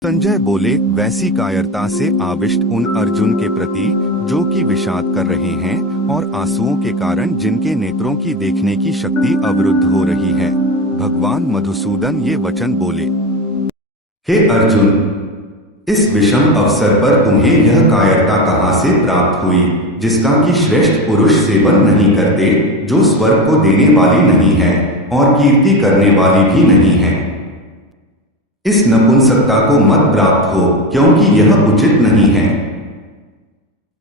संजय बोले, वैसी कायरता से आविष्ट उन अर्जुन के प्रति जो कि विषाद कर रहे हैं और आंसुओं के कारण जिनके नेत्रों की देखने की शक्ति अवरुद्ध हो रही है, भगवान मधुसूदन ये वचन बोले। हे अर्जुन, इस विषम अवसर पर तुम्हें यह कायरता कहाँ से प्राप्त हुई, जिसका कि श्रेष्ठ पुरुष सेवन नहीं करते, जो स्वर्ग को देने वाली नहीं है और कीर्ति करने वाली भी नहीं है। इस नपुंसकता को मत प्राप्त हो, क्योंकि यह उचित नहीं है।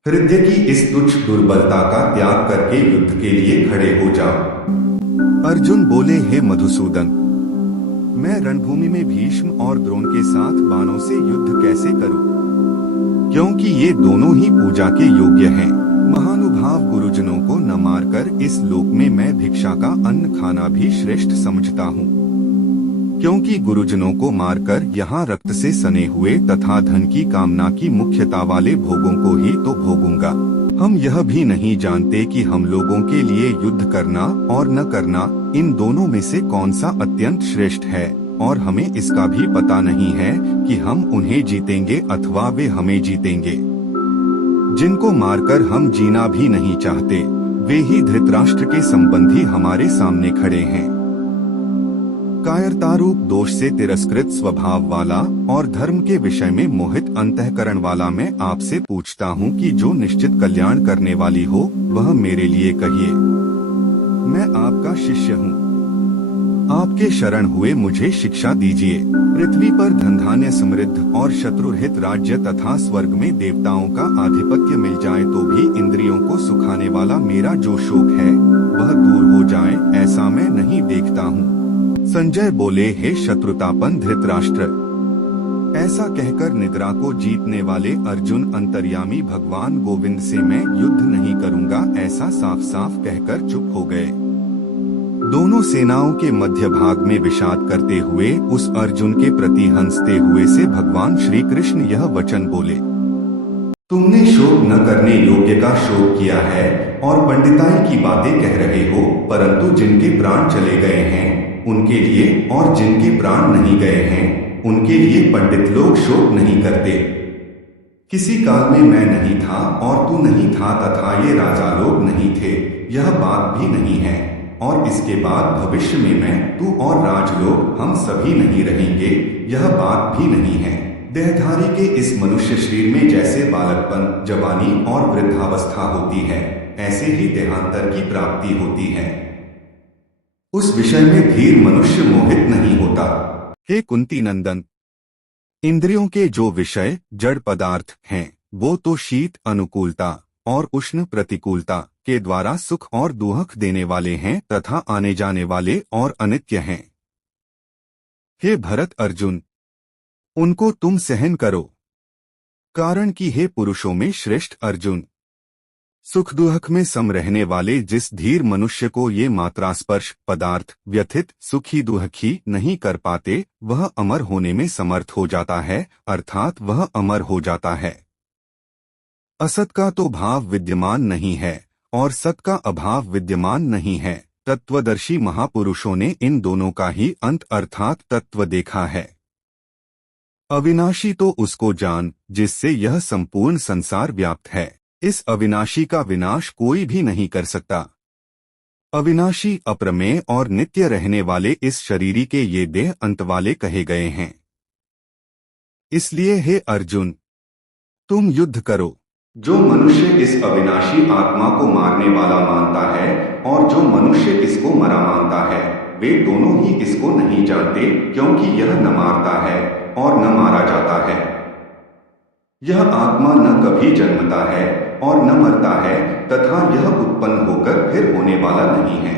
हृदय की इस तुच्छ दुर्बलता का त्याग करके युद्ध के लिए खड़े हो जाओ। अर्जुन बोले, हे मधुसूदन, मैं रणभूमि में भीष्म और द्रोण के साथ बाणों से युद्ध कैसे करूं? क्योंकि ये दोनों ही पूजा के योग्य हैं। महानुभाव गुरुजनों को न मारकर इस लोक में मैं भिक्षा का अन्न खाना भी श्रेष्ठ समझता हूँ, क्योंकि गुरुजनों को मारकर यहाँ रक्त से सने हुए तथा धन की कामना की मुख्यता वाले भोगों को ही तो भोगूंगा। हम यह भी नहीं जानते कि हम लोगों के लिए युद्ध करना और न करना, इन दोनों में से कौन सा अत्यंत श्रेष्ठ है, और हमें इसका भी पता नहीं है कि हम उन्हें जीतेंगे अथवा वे हमें जीतेंगे। जिनको मारकर हम जीना भी नहीं चाहते, वे ही धृतराष्ट्र के संबंधी हमारे सामने खड़े हैं। कायरतारूप दोष से तिरस्कृत स्वभाव वाला और धर्म के विषय में मोहित अंतःकरण वाला मैं आपसे पूछता हूँ कि जो निश्चित कल्याण करने वाली हो वह मेरे लिए कहिए। मैं आपका शिष्य हूँ, आपके शरण हुए मुझे शिक्षा दीजिए। पृथ्वी पर धन धान्य समृद्ध और शत्रुरहित राज्य तथा स्वर्ग में देवताओं का आधिपत्य मिल जाए तो भी इंद्रियों को सुखाने वाला मेरा जो शोक है वह दूर हो जाए, ऐसा मैं नहीं देखता हूँ। संजय बोले, हे शत्रुतापन धृतराष्ट्र, ऐसा कहकर निद्रा को जीतने वाले अर्जुन अंतर्यामी भगवान गोविंद से मैं युद्ध नहीं करूंगा ऐसा साफ साफ कहकर चुप हो गए। दोनों सेनाओं के मध्य भाग में विषाद करते हुए उस अर्जुन के प्रति हंसते हुए से भगवान श्री कृष्ण यह वचन बोले, तुमने शोक न करने योग्य का शोक किया है और पंडिताई की बातें कह रहे हो, परंतु जिनके प्राण चले गए हैं उनके लिए और जिनके प्राण नहीं गए हैं उनके लिए पंडित लोग शोक नहीं करते। किसी काल में मैं नहीं था और तू नहीं था तथा ये राजा लोग नहीं थे, यह बात भी नहीं है, और इसके बाद भविष्य में मैं, तू और राजलोग हम सभी नहीं रहेंगे, यह बात भी नहीं है। देहधारी के इस मनुष्य शरीर में जैसे बालकपन, जवानी और वृद्धावस्था होती है, ऐसे ही देहांतर की प्राप्ति होती है। उस विषय में धीर मनुष्य मोहित नहीं होता। हे कुंती नंदन, इंद्रियों के जो विषय जड़ पदार्थ हैं वो तो शीत अनुकूलता और उष्ण प्रतिकूलता के द्वारा सुख और दुख देने वाले हैं तथा आने जाने वाले और अनित्य हैं। हे भरत अर्जुन, उनको तुम सहन करो, कारण कि हे पुरुषों में श्रेष्ठ अर्जुन, सुख दुख में सम रहने वाले जिस धीर मनुष्य को ये मात्रास्पर्श पदार्थ व्यथित सुखी दुखी नहीं कर पाते, वह अमर होने में समर्थ हो जाता है, अर्थात वह अमर हो जाता है। असत का तो भाव विद्यमान नहीं है और सत का अभाव विद्यमान नहीं है। तत्वदर्शी महापुरुषों ने इन दोनों का ही अंत अर्थात तत्व देखा है। अविनाशी तो उसको जान जिससे यह संपूर्ण संसार व्याप्त है। इस अविनाशी का विनाश कोई भी नहीं कर सकता। अविनाशी अप्रमेय और नित्य रहने वाले इस शरीरी के ये देह अंत वाले कहे गए हैं। इसलिए हे अर्जुन, तुम युद्ध करो। जो मनुष्य इस अविनाशी आत्मा को मारने वाला मानता है और जो मनुष्य इसको मरा मानता है, वे दोनों ही इसको नहीं जानते, क्योंकि यह न मारता है और न मारा जाता है। यह आत्मा न कभी जन्मता है और न मरता है तथा यह उत्पन्न होकर फिर होने वाला नहीं है।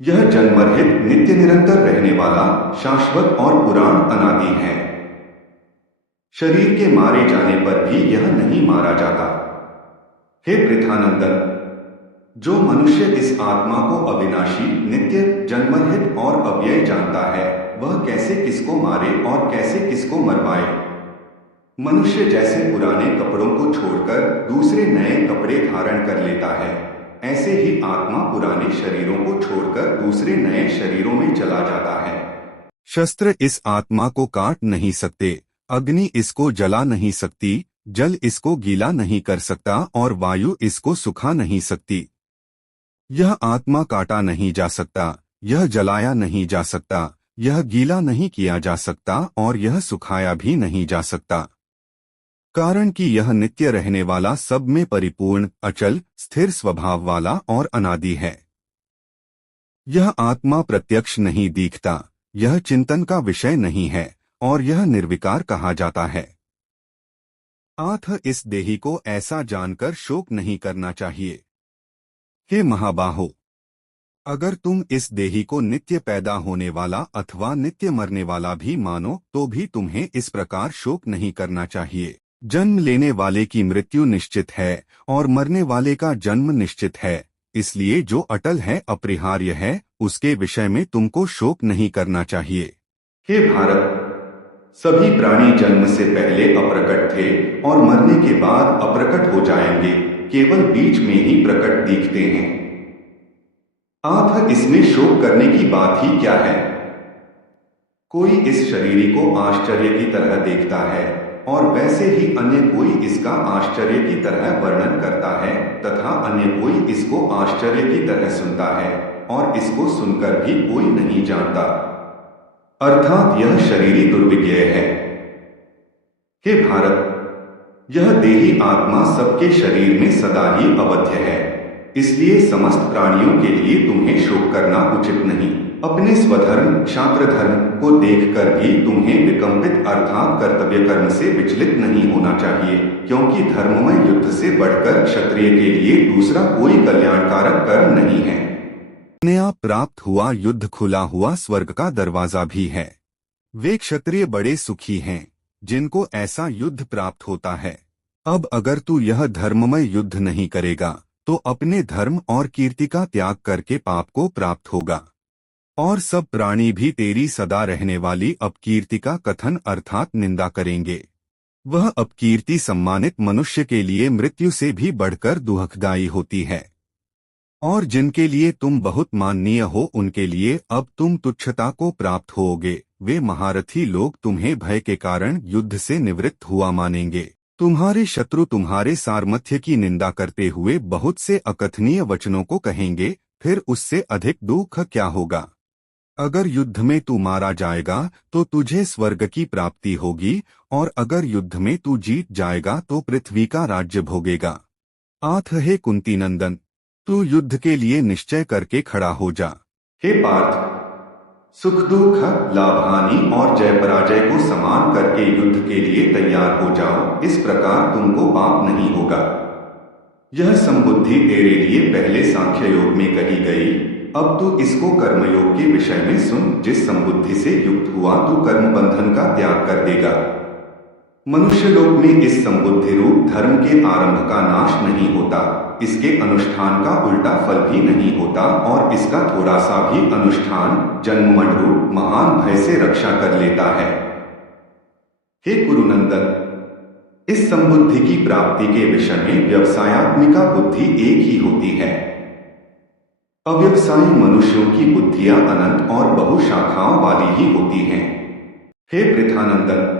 यह जन्मरहित नित्य निरंतर रहने वाला शाश्वत और पुराण अनादि है। शरीर के मारे जाने पर भी यह नहीं मारा जाता। हे पृथानंदन, जो मनुष्य इस आत्मा को अविनाशी नित्य जन्मरहित और अव्यय जानता है, वह कैसे किसको मारे और कैसे किसको मरवाए। मनुष्य जैसे पुराने कपड़ों को छोड़कर दूसरे नए कपड़े धारण कर लेता है, ऐसे ही आत्मा पुराने शरीरों को छोड़कर दूसरे नए शरीरों में चला जाता है। शस्त्र इस आत्मा को काट नहीं सकते, अग्नि इसको जला नहीं सकती, जल इसको गीला नहीं कर सकता और वायु इसको सुखा नहीं सकती। यह आत्मा काटा नहीं जा सकता, यह जलाया नहीं जा सकता, यह गीला नहीं किया जा सकता और यह सुखाया भी नहीं जा सकता, कारण कि यह नित्य रहने वाला, सब में परिपूर्ण, अचल, स्थिर स्वभाव वाला और अनादि है। यह आत्मा प्रत्यक्ष नहीं दिखता, यह चिंतन का विषय नहीं है और यह निर्विकार कहा जाता है। अतः इस देही को ऐसा जानकर शोक नहीं करना चाहिए। हे महाबाहो, अगर तुम इस देही को नित्य पैदा होने वाला अथवा नित्य मरने वाला भी मानो तो भी तुम्हें इस प्रकार शोक नहीं करना चाहिए। जन्म लेने वाले की मृत्यु निश्चित है और मरने वाले का जन्म निश्चित है, इसलिए जो अटल है, अपरिहार्य है, उसके विषय में तुमको शोक नहीं करना चाहिए। हे भारत, सभी प्राणी जन्म से पहले अप्रकट थे और मरने के बाद अप्रकट हो जाएंगे, केवल बीच में ही प्रकट दिखते हैं। अतः इसमें शोक करने की बात ही क्या है। कोई इस शरीर को आश्चर्य की तरह देखता है और वैसे ही अन्य कोई इसका आश्चर्य की तरह वर्णन करता है तथा अन्य कोई इसको आश्चर्य की तरह सुनता है और इसको सुनकर भी कोई नहीं जानता, अर्थात यह शरीर दुर्विज्ञेय है। हे भारत, यह देही आत्मा सबके शरीर में सदा ही अवध्य है, इसलिए समस्त प्राणियों के लिए तुम्हें शोक करना उचित नहीं। अपने स्वधर्म क्षात्र धर्म को देखकर भी तुम्हें विकंपित अर्थात कर्तव्य कर्म से विचलित नहीं होना चाहिए, क्योंकि धर्ममय युद्ध से बढ़कर क्षत्रिय के लिए दूसरा कोई कल्याणकारक कर्म नहीं है। नया प्राप्त हुआ युद्ध खुला हुआ स्वर्ग का दरवाजा भी है। वे क्षत्रिय बड़े सुखी हैं जिनको ऐसा युद्ध प्राप्त होता है। अब अगर तू यह धर्ममय युद्ध नहीं करेगा तो अपने धर्म और कीर्ति का त्याग करके पाप को प्राप्त होगा और सब प्राणी भी तेरी सदा रहने वाली अपकीर्ति का कथन अर्थात निंदा करेंगे। वह अपकीर्ति सम्मानित मनुष्य के लिए मृत्यु से भी बढ़कर दुखदायी होती है और जिनके लिए तुम बहुत माननीय हो उनके लिए अब तुम तुच्छता को प्राप्त होोगे। वे महारथी लोग तुम्हें भय के कारण युद्ध से निवृत्त हुआ मानेंगे। तुम्हारे शत्रु तुम्हारे सामर्थ्य की निंदा करते हुए बहुत से अकथनीय वचनों को कहेंगे, फिर उससे अधिक दुख क्या होगा। अगर युद्ध में तू मारा जाएगा तो तुझे स्वर्ग की प्राप्ति होगी और अगर युद्ध में तू जीत जाएगा तो पृथ्वी का राज्य भोगेगा। आथ हे कुंती नंदन, तू युद्ध के लिए निश्चय करके खड़ा हो जा। हे पार्थ, सुख दुख लाभ हानि और जय पराजय को समान करके युद्ध के लिए तैयार हो जाओ, इस प्रकार तुमको पाप नहीं होगा। यह संबुद्धि तेरे लिए पहले सांख्य योग में कही गई, अब तू इसको कर्मयोग के विषय में सुन। जिस संबुद्धि से युक्त हुआ तू कर्म बंधन का त्याग कर देगा। मनुष्य लोक में इस संबुद्धि रूप धर्म के आरंभ का नाश नहीं होता, इसके अनुष्ठान का उल्टा फल भी नहीं होता और इसका थोड़ा सा भी अनुष्ठान जन्म रूप महान भय से रक्षा कर लेता है। हे कुरुनंदन, इस संबुद्धि की प्राप्ति के विषय में व्यवसायत्मिका बुद्धि एक ही होती है। अव्यवसायी मनुष्यों की बुद्धियां अनंत और बहुशाखाओं वाली ही होती हैं। हे पृथानंदन,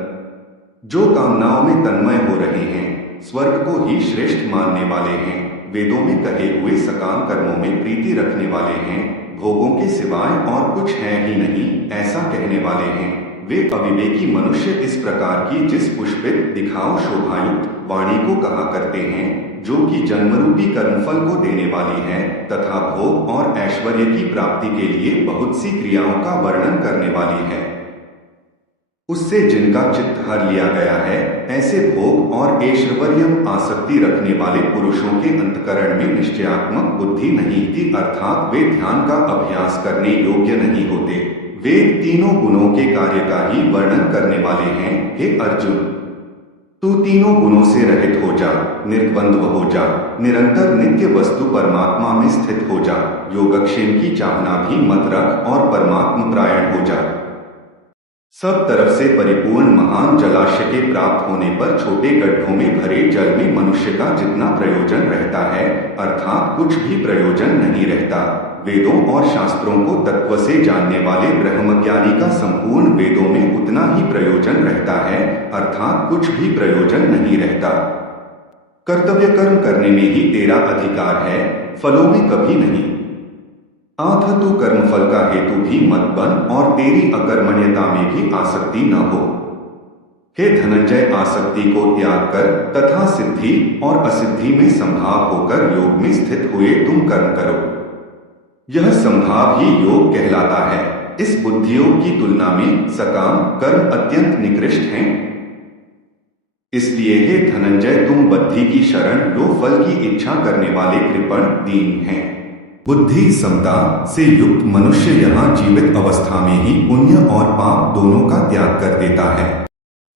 जो कामनाओं में तन्मय हो रहे हैं, स्वर्ग को ही श्रेष्ठ मानने वाले हैं, वेदों में कहे हुए सकाम कर्मों में प्रीति रखने वाले हैं, भोगों के सिवाय और कुछ है ही नहीं ऐसा कहने वाले हैं, वे अविवेकी मनुष्य इस प्रकार की जिस पुष्पित दिखाओ शोभायुक्त वाणी को कहा करते हैं, जो कि जन्मरूपी कर्मफल को देने वाली है तथा भोग और ऐश्वर्य की प्राप्ति के लिए बहुत सी क्रियाओं का वर्णन करने वाली है, उससे जिनका चित्त हर लिया गया है, ऐसे भोग और ऐश्वर्यम आसक्ति रखने वाले पुरुषों के अंतकरण में निश्चयात्मक बुद्धि नहीं थी, अर्थात वे ध्यान का अभ्यास करने योग्य नहीं होते। वेद तीनों गुणों के कार्य का ही वर्णन करने वाले हैं। हे अर्जुन, तू तीनों गुणों से रहित हो जा, निर्द्वंद्व हो जा, निरंतर नित्य वस्तु परमात्मा में स्थित हो जा, योगक्षेम की चाहना भी मत रख और परमात्मा प्रायण हो जा। सब तरफ से परिपूर्ण महान जलाशय के प्राप्त होने पर छोटे गड्ढों में भरे जल में मनुष्य का जितना प्रयोजन रहता है, अर्थात कुछ भी प्रयोजन नहीं रहता। वेदों और शास्त्रों को तत्व से जानने वाले ब्रह्मज्ञानी का संपूर्ण वेदों में उतना ही प्रयोजन रहता है, अर्थात कुछ भी प्रयोजन नहीं रहता। कर्तव्य कर्म करने में ही तेरा अधिकार है, फलों में कभी नहीं। आथ तो कर्मफल का हेतु भी मत बन और तेरी अकर्मण्यता में भी आसक्ति न हो। हे धनंजय, आसक्ति को त्याग कर तथा सिद्धि और असिद्धि में संभाव होकर योग में स्थित हुए तुम कर्म करो। यह संभाव ही योग कहलाता है। इस बुद्धियोग की तुलना में सकाम कर्म अत्यंत निकृष्ट हैं। इसलिए हे धनंजय, तुम बुद्धि की शरण लो। फल की इच्छा करने वाले कृपण दीन हैं। बुद्धि समता से युक्त मनुष्य यहाँ जीवित अवस्था में ही पुण्य और पाप दोनों का त्याग कर देता है।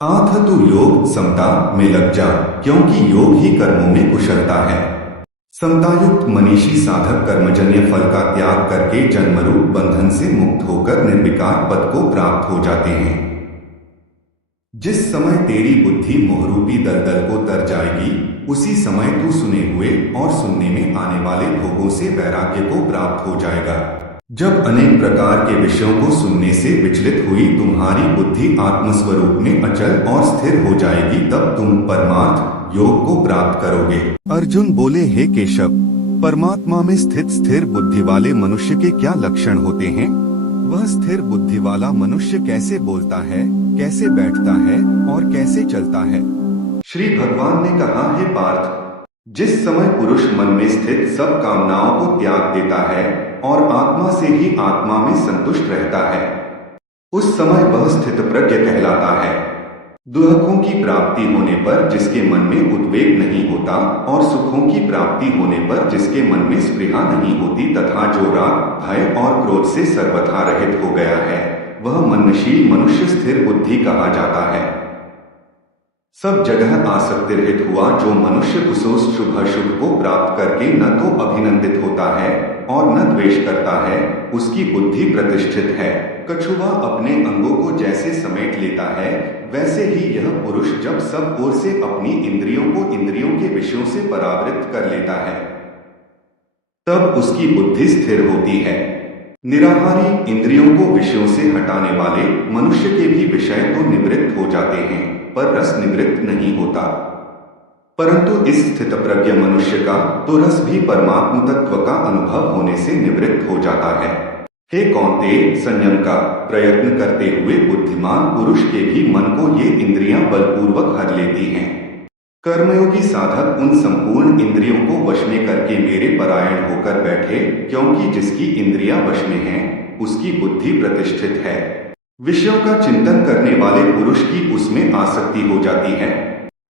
आथ तू योग समता में लग जा, क्योंकि योग ही कर्मों में कुशलता है। समतायुक्त मनीषी साधक कर्मजन्य फल का त्याग करके जन्मरूप बंधन से मुक्त होकर निर्विकार पद को प्राप्त हो जाते हैं। जिस समय तेरी बुद्धि मोहरूपी दलदल को तर जाएगी, उसी समय तू सुने हुए और सुनने में आने वाले भोगों से वैराग्य को प्राप्त हो जाएगा। जब अनेक प्रकार के विषयों को सुनने से विचलित हुई तुम्हारी बुद्धि आत्मस्वरूप में अचल और स्थिर हो जाएगी, तब तुम परमार्थ योग को प्राप्त करोगे। अर्जुन बोले, हे केशव, परमात्मा में स्थित स्थिर बुद्धि वाले मनुष्य के क्या लक्षण होते हैं? वह स्थिर बुद्धि वाला मनुष्य कैसे बोलता है, कैसे बैठता है और कैसे चलता है? श्री भगवान ने कहा, हे पार्थ, जिस समय पुरुष मन में स्थित सब कामनाओं को त्याग देता है और आत्मा से ही आत्मा में संतुष्ट रहता है, उस समय वह स्थित प्रज्ञ कहलाता है। दुखों की प्राप्ति होने पर जिसके मन में उद्वेग नहीं होता और सुखों की प्राप्ति होने पर जिसके मन में स्पृहा नहीं होती तथा जो राग, भय और क्रोध से सर्वथा रहित हो गया है, वह मननशील मनुष्य स्थिर बुद्धि कहा जाता है। सब जगह आसक्ति रहित हुआ जो मनुष्य कुसोस शुभ अशुभ को प्राप्त करके न तो अभिनंदित होता है और न द्वेष करता है, उसकी बुद्धि प्रतिष्ठित है। कछुआ अपने अंगों को जैसे समेट लेता है, वैसे ही यह पुरुष जब सब ओर से अपनी इंद्रियों को इंद्रियों के विषयों से परावृत कर लेता है, तब उसकी बुद्धि स्थिर होती है। निराहारी इंद्रियों को विषयों से हटाने वाले मनुष्य के भी विषय तो निवृत्त हो जाते हैं, पर रस निवृत्त नहीं होता। परंतु इस स्थित प्रज्ञ मनुष्य का तो रस भी परमात्म तत्व का अनुभव होने से निवृत्त हो जाता है। हे कौन्तेय, संयम का प्रयत्न करते हुए बुद्धिमान पुरुष के भी मन को ये इंद्रियां बलपूर्वक हर लेती हैं। कर्मयोगी साधक उन संपूर्ण इंद्रियों को वश में करके मेरे परायण होकर बैठे, क्योंकि जिसकी इंद्रियां वश में हैं, उसकी बुद्धि प्रतिष्ठित है। विषयों का चिंतन करने वाले पुरुष की उसमें आसक्ति हो जाती है।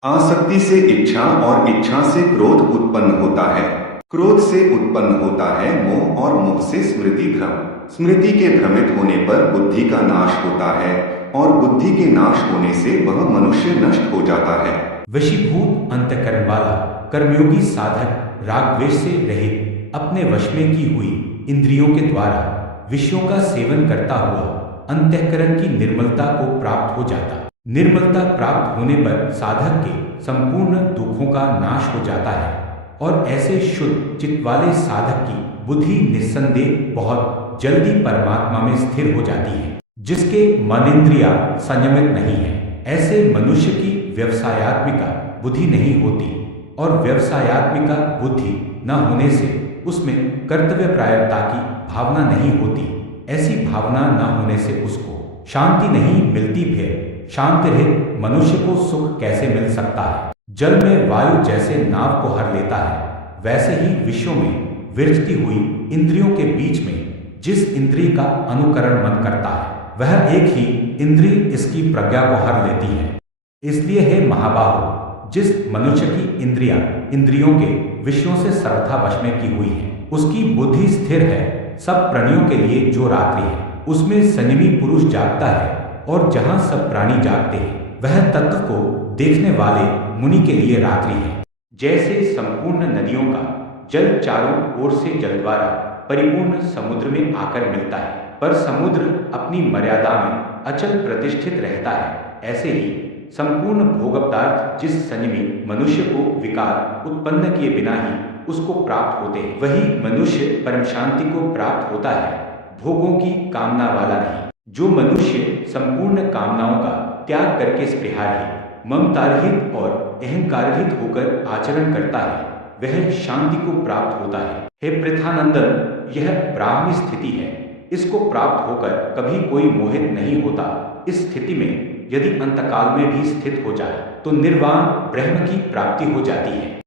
आसक्ति से इच्छा और इच्छा से क्रोध उत्पन्न होता है। क्रोध से उत्पन्न होता है मोह और मोह से स्मृति भ्रम। स्मृति के भ्रमित होने पर बुद्धि का नाश होता है और बुद्धि के नाश होने से वह मनुष्य नष्ट हो जाता है। वशीभूत अंतःकरण वाला कर्मयोगी साधक राग द्वेष से रहित अपने वश में की हुई इंद्रियों के द्वारा विषयों का सेवन करता हुआ अंतःकरण की निर्मलता को प्राप्त हो जाता। निर्मलता प्राप्त होने पर साधक के संपूर्ण दुखों का नाश हो जाता है और ऐसे शुद्ध चित्त वाले साधक की बुद्धि निस्संदेह बहुत जल्दी परमात्मा में स्थिर हो जाती है। जिसके मन इंद्रिया संयमित नहीं है, ऐसे मनुष्य की व्यवसायात्मिका बुद्धि नहीं होती और व्यवसायात्मिका बुद्धि न होने से उसमें कर्तव्यपरायणता की भावना नहीं होती। ऐसी भावना न होने से उसको शांति नहीं मिलती। फिर शांत रहित मनुष्य को सुख कैसे मिल सकता है? जल में वायु जैसे नाव को हर लेता है, वैसे ही विषयों में विरजती हुई इंद्रियों के बीच में जिस इंद्रिय का अनुकरण मन करता है, वह एक ही इंद्रिय इसकी प्रज्ञा को हर लेती है। इसलिए हे महाबाहो, जिस मनुष्य की इंद्रियों के विषयों से सर्वथा वश में की हुई है, उसकी बुद्धि स्थिर है। सब प्राणियों के लिए जो रात्रि है, उसमें संयमी पुरुष जागता है और जहाँ सब प्राणी जागते हैं, वह तत्व को देखने वाले मुनि के लिए रात्रि है। जैसे संपूर्ण नदियों का जल चारों ओर से जल द्वारा परिपूर्ण समुद्र में आकर मिलता है, पर समुद्र अपनी मर्यादा में अचल प्रतिष्ठित रहता है। ऐसे ही संपूर्ण भोग पदार्थ जिस संयमी मनुष्य को विकार उत्पन्न किए बिना ही उसको प्राप्त होते हैं, वही मनुष्य परम शांति को प्राप्त होता है, भोगों की कामना वाला नहीं। जो मनुष्य संपूर्ण कामनाओं का त्याग करके स्पृहारहित, ममतारहित और अहंकाररहित होकर आचरण करता है, वह शांति को प्राप्त होता है। हे पृथानंदन, यह ब्राह्मी स्थिति है। इसको प्राप्त होकर कभी कोई मोहित नहीं होता। इस स्थिति में यदि अंतकाल में भी स्थित हो जाए तो निर्वाण ब्रह्म की प्राप्ति हो जाती है।